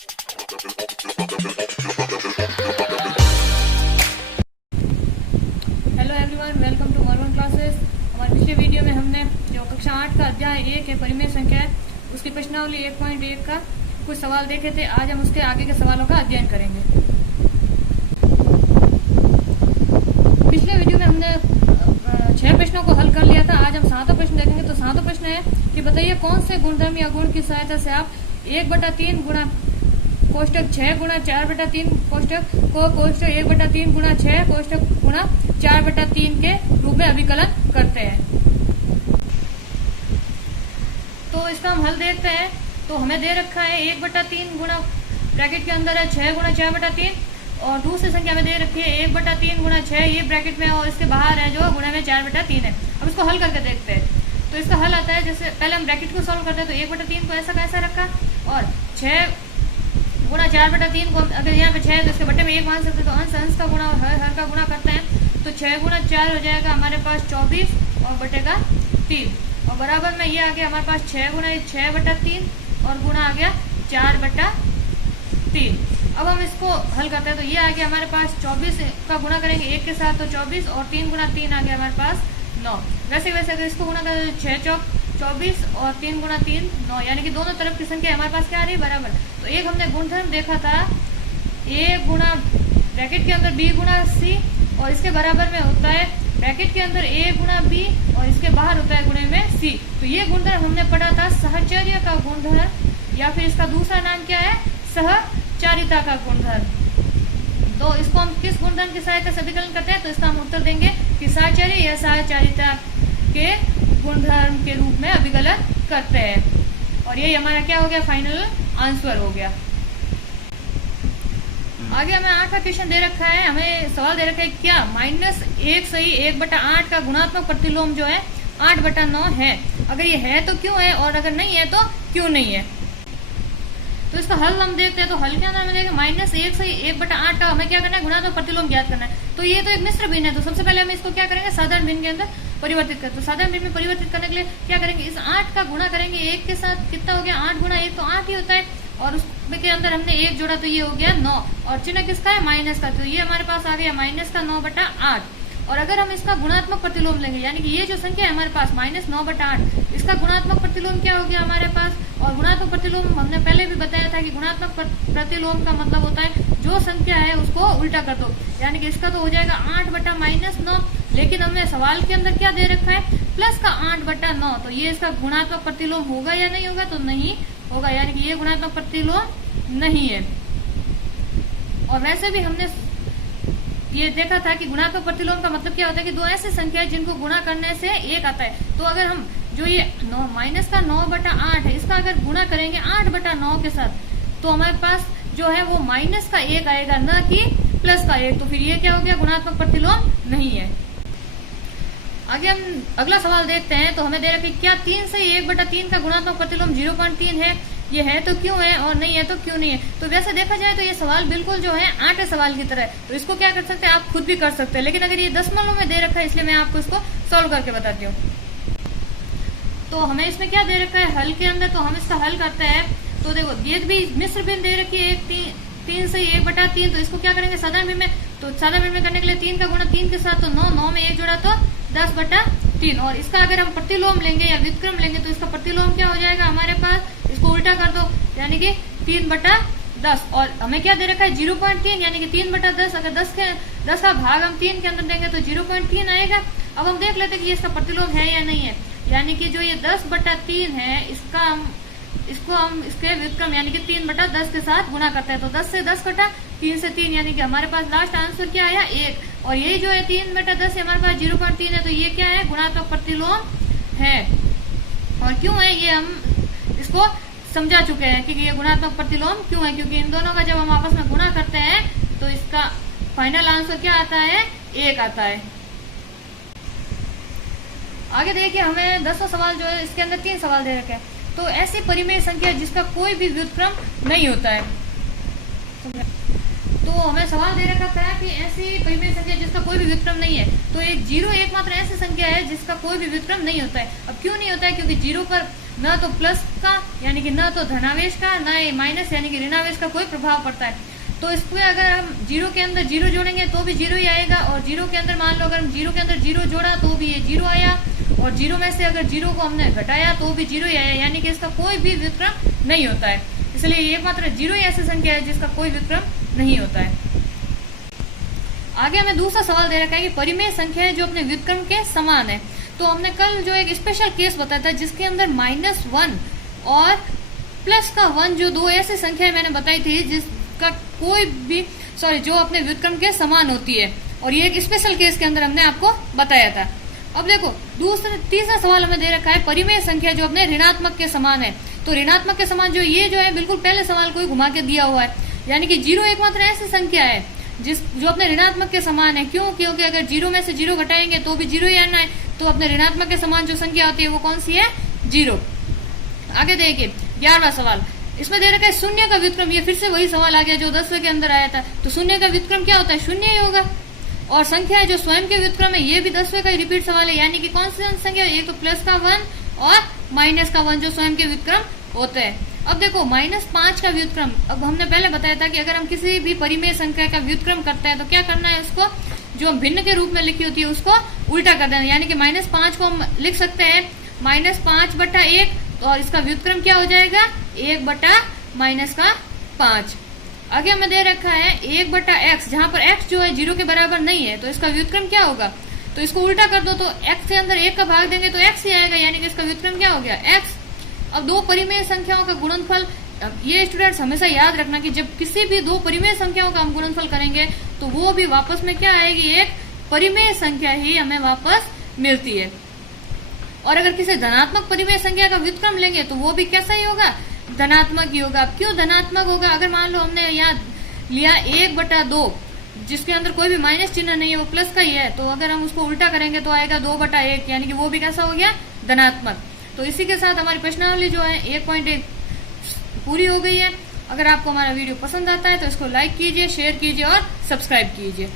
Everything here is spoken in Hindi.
Hello everyone, welcome to Morgan classes. हमारे पिछले वीडियो में हमने जो कक्षा 8 का अध्याय 1 है परिमेय संख्या है, उसकी प्रश्नावली 1.1 का कुछ सवाल देखे थे। आज हम उसके आगे के सवालों का अध्ययन करेंगे। पिछले वीडियो में हमने 6 प्रश्नों को हल कर लिया था। आज हम 7वां प्रश्न देखेंगे। तो 7वां प्रश्न है कि बताइए कौन से गुणधर्म या गुण की सहायता से आप 1/3 गुणा कोष्टक 6 गुणा 4/3 कोष्टक को कोष्टक 1/3 गुणा 6 कोष्टक गुणा 4/3 के रूप में अभिकलन करते हैं। तो इसका हम हल देखते हैं। तो हमें दे रखा है 1/3 गुणा ब्रैकेट के अंदर है 6 गुणा 4/3 और दूसरी संख्या में दे रखी है 1/3 गुणा 6, ये ब्रैकेट में और इसके बाहर है जो गुणा में 4/3 है। अब इसको हल करके देखते हैं। तो इसका हल आता है, जैसे पहले हम ब्रैकेट को सॉल्व करते हैं तो 1/3 को ऐसा कैसा रखा और 6 गुणा 4/3 को अगर यहाँ पे 6 है तो इसके बट्टे में 1 मान सकते हैं। तो अंश का गुणा और हर का गुणा करते हैं तो 6 गुणा 4 हो जाएगा हमारे पास 24 और बटे का 3 और बराबर में ये आ गया हमारे पास 6 गुणा 6/3 और गुणा आ गया 4/3। अब हम इसको हल करते हैं तो ये आ गया हमारे पास 24 का गुणा करेंगे 1 के साथ तो 24 और 3 गुणा 3 आ गया हमारे पास 9। वैसे अगर इसको गुणा करें 6 चौक 24 और 3 गुणा 3 9, यानी कि दोनों तरफ की संख्या हमारे पास क्या आ रही है बराबर। तो एक हमने गुणधर्म देखा था a गुणा ब्रैकेट के अंदर b गुणा c और इसके बराबर में होता है ब्रैकेट के अंदर a गुणा b और इसके बाहर होता है गुणे में c। तो ये गुणधर्म हमने पढ़ा था सहचर्य का गुणधर्म, या फिर इसका दूसरा नाम क्या है सहचारिता का गुणधर्म। तो इसको हम किस गुणधर्म की सहायता से अभिकलन करते हैं तो इसका हम उत्तर देंगे कि सहचर्य या सहचारिता के गुणधर्म के रूप में अभिकलन करते हैं। और यही हमारा क्या हो गया, फाइनल आंसर हो गया। आगे हमें 8वां क्वेश्चन दे रखा है। हमें सवाल दे रखा है क्या -1 सही 1/8 का गुणात्मक प्रतिलोम जो है 8/9 है। अगर ये है तो क्यों है और अगर नहीं है तो क्यों नहीं है। तो इसका हल हम देखते हैं। तो हल के अंदर हमें देखिए -1 सही 1/8 का हमें क्या करना है, गुणात्मक प्रतिलोम ज्ञात करना है। तो ये तो एक मिश्र भिन्न है। तो सबसे पहले हम इसको क्या करेंगे, साधारण भिन्न के अंदर परिवर्तित करते। तो साधारण भिन्न में परिवर्तित करने के लिए क्या करेंगे, इस 8 का गुणा करेंगे 1 के साथ। कितना हो गया, 8 गुणा 1 तो 8 ही होता है और उसके अंदर हमने 1 जोड़ा तो ये हो गया 9 और चिन्ह किसका है, माइनस का। तो ये हमारे पास आ गया माइनस का 9/8। और अगर हम इसका गुणात्मक प्रतिलोम लेंगे, यानी कि ये जो संख्या है हमारे पास -9/8, इसका गुणात्मक प्रतिलोम क्या हो गया हमारे पास। और गुणात्मक प्रतिलोम हमने पहले भी बताया था कि गुणात्मक प्रतिलोम का मतलब होता है जो संख्या है उसको उल्टा कर दो, यानी कि इसका तो हो जाएगा 8/-9। लेकिन हमने सवाल के अंदर क्या दे रखा है, प्लस का 8/9। तो ये इसका गुणात्मक प्रतिलोम होगा या नहीं होगा, तो नहीं होगा, यानी कि ये गुणात्मक प्रतिलोम नहीं है। और वैसे भी हमने ये देखा था कि गुणात्मक प्रतिलोम का मतलब क्या होता है कि दो ऐसी संख्या है जिनको गुणा करने से 1 आता है। तो अगर हम जो ये -9/8 है इसका अगर गुणा करेंगे 8/9 के साथ तो हमारे पास जो है वो -1 आएगा, न कि +1। तो फिर ये क्या हो गया, गुणात्मक प्रतिलोम नहीं है। आगे हम अगला सवाल देखते हैं। तो हमें दे रखा है क्या 3 से 1/3 का गुणात्मक प्रतिलोम 0.3 है। ये है तो क्यों है और नहीं है तो क्यों नहीं है। तो वैसे देखा जाए तो ये सवाल बिल्कुल जो है 8वें सवाल की तरह है। तो इसको क्या कर सकते हैं, आप खुद भी कर सकते हैं, लेकिन अगर ये दशमलव में दे रखा है इसलिए मैं आपको इसको सॉल्व करके बताती हूँ। तो हमें इसमें क्या दे रखा है हल के अंदर, तो हम इसका हल करते हैं। तो देखो ये भी मिश्र भिन्न दे रखी है 3 से 1/3। तो इसको क्या करेंगे, साधारण भिन्न में। तो साधारण भिन्न में करने के लिए 3 का गुणा 3 के साथ तो 9 में 1 जोड़ा तो 10/3। और इसका अगर हम प्रतिलोम लेंगे या व्युत्क्रम लेंगे तो इसका प्रतिलोम क्या हो जाएगा हमारे पास, इसको उल्टा कर दो यानी कि 3/10। और हमें क्या दे रखा है 0.3, यानी कि 3/10। अगर 10 का भाग हम 3 के अंदर देंगे तो 0.3 आएगा। अब हम देख लेते हैं कि ये इसका प्रतिलोम है या नहीं है। यानी कि जो ये 10/3 है इसको हम इसके व्युत्क्रम यानी कि 3/10 के साथ गुणा करते हैं। तो 10 से 10 कटा, 3 से 3, यानी कि हमारे पास लास्ट आंसर क्या आया 1। और यही जो है 3/10 हमारे पास 0.3 है। तो ये क्या है, गुणात्मक प्रतिलोम है। और क्यों है ये हम इसको समझा चुके हैं कि ये गुणात्मक प्रतिलोम क्यों है, क्योंकि इन दोनों का जब हम आपस में गुणा करते हैं तो इसका फाइनल आंसर क्या आता है, 1 आता है। आगे देखिए हमें 10वां सवाल जो है इसके अंदर 3 सवाल दे रखे हैं। तो ऐसी परिमेय संख्या जिसका कोई भी व्युत्क्रम नहीं होता है। तो हमें सवाल दे रखा था कि ऐसी परिमेय संख्या जिसका कोई भी व्युत्क्रम नहीं है। तो एक 0 एकमात्र ऐसी संख्या है जिसका कोई भी व्युत्क्रम नहीं होता है। अब क्यों नहीं होता है, क्योंकि 0 पर न तो प्लस का यानी कि न तो धनावेश का, न माइनस यानी कि ऋणावेश का कोई प्रभाव पड़ता है। तो इसमें अगर हम जीरो के अंदर जीरो जोड़ेंगे तो भी जीरो ही आएगा, और जीरो के अंदर मान लो अगर हम जीरो के अंदर जीरो जोड़ा तो भी ये जीरो आया, और जीरो में से अगर जीरो को हमने घटाया तो भी जीरो ही आया, यानी कि इसका कोई भी व्युत्क्रम नहीं होता है। इसलिए ये मात्र जीरो ही ऐसी संख्या है जिसका कोई व्युत्क्रम नहीं होता है। आगे हमें दूसरा सवाल दे रखा है कि परिमेय संख्याएं जो अपने व्युत्क्रम के समान है। तो हमने कल जो एक स्पेशल केस बताया था जिसके अंदर -1 और +1 जो दो ऐसी संख्याएं मैंने बताई थी जिसका कोई भी जो अपने व्युत्क्रम के समान होती है, और ये एक स्पेशल केस के अंदर हमने आपको बताया था। अब देखो तीसरा सवाल हमें दे रखा है परिमेय संख्या जो अपने ऋणात्मक के समान है। तो ऋणात्मक के समान जो है बिल्कुल पहले सवाल को ही घुमा के दिया हुआ है, यानी कि जीरो एकमात्र ऐसी संख्या है जो अपने ऋणात्मक के समान है। क्यों? क्योंकि अगर जीरो में से जीरो घटाएंगे तो भी जीरो ही आना है, तो अपने ऋणात्मक के समान जो संख्या होती है वो कौन सी है? जीरो। आगे देखिए 11वां सवाल, इसमें दे रखा है शून्य का व्युत्क्रम। ये फिर से वही सवाल आ गया जो 10वें के अंदर आया था। तो शून्य का व्युत्क्रम क्या होता है? शून्य ही होगा। और संख्या जो स्वयं के व्युत्क्रम है ये भी 10वें का ही रिपीट सवाल है, यानी कि कौन सी संख्या? एक तो +1 और -1 जो स्वयं के व्युत्क्रम होते हैं। अब देखो -5 का व्युत्क्रम, अब हमने पहले बताया था कि अगर हम किसी भी परिमेय संख्या का व्युत्क्रम करते हैं तो क्या करना है, उसको जो हम भिन्न के रूप में लिखी होती है उसको उल्टा कर देना, यानी कि -5 को हम लिख सकते हैं -5/1, और इसका व्युत्क्रम क्या हो जाएगा? 1/-5। आगे हमें दे रखा है 1/x, जहां पर x जो है जीरो के बराबर नहीं है, तो इसका व्युत्क्रम क्या होगा? तो इसको उल्टा कर दो, तो x के अंदर 1 का भाग देंगे तो x ही आएगा, यानी कि इसका व्युत्क्रम क्या हो गया? x। अब दो परिमेय संख्याओं का गुणनफल, ये स्टूडेंट्स हमेशा याद रखना कि जब किसी भी दो परिमेय संख्याओं का हम गुणनफल करेंगे तो वो भी वापस में क्या आएगी? एक परिमेय संख्या ही हमें वापस मिलती है। और अगर किसी धनात्मक परिमेय संख्या का व्युत्क्रम लेंगे तो वो भी कैसा ही होगा? धनात्मक ही होगा। क्यों धनात्मक होगा? अगर मान लो हमने यहाँ लिया 1/2 जिसके अंदर कोई भी माइनस चिन्ह नहीं है, वो प्लस का ही है, तो अगर हम उसको उल्टा करेंगे तो आएगा 2/1, यानी कि वो भी कैसा हो गया? धनात्मक। तो इसी के साथ हमारी प्रश्नावली जो है 1.1 पूरी हो गई है। अगर आपको हमारा वीडियो पसंद आता है तो इसको लाइक कीजिए, शेयर कीजिए और सब्सक्राइब कीजिए।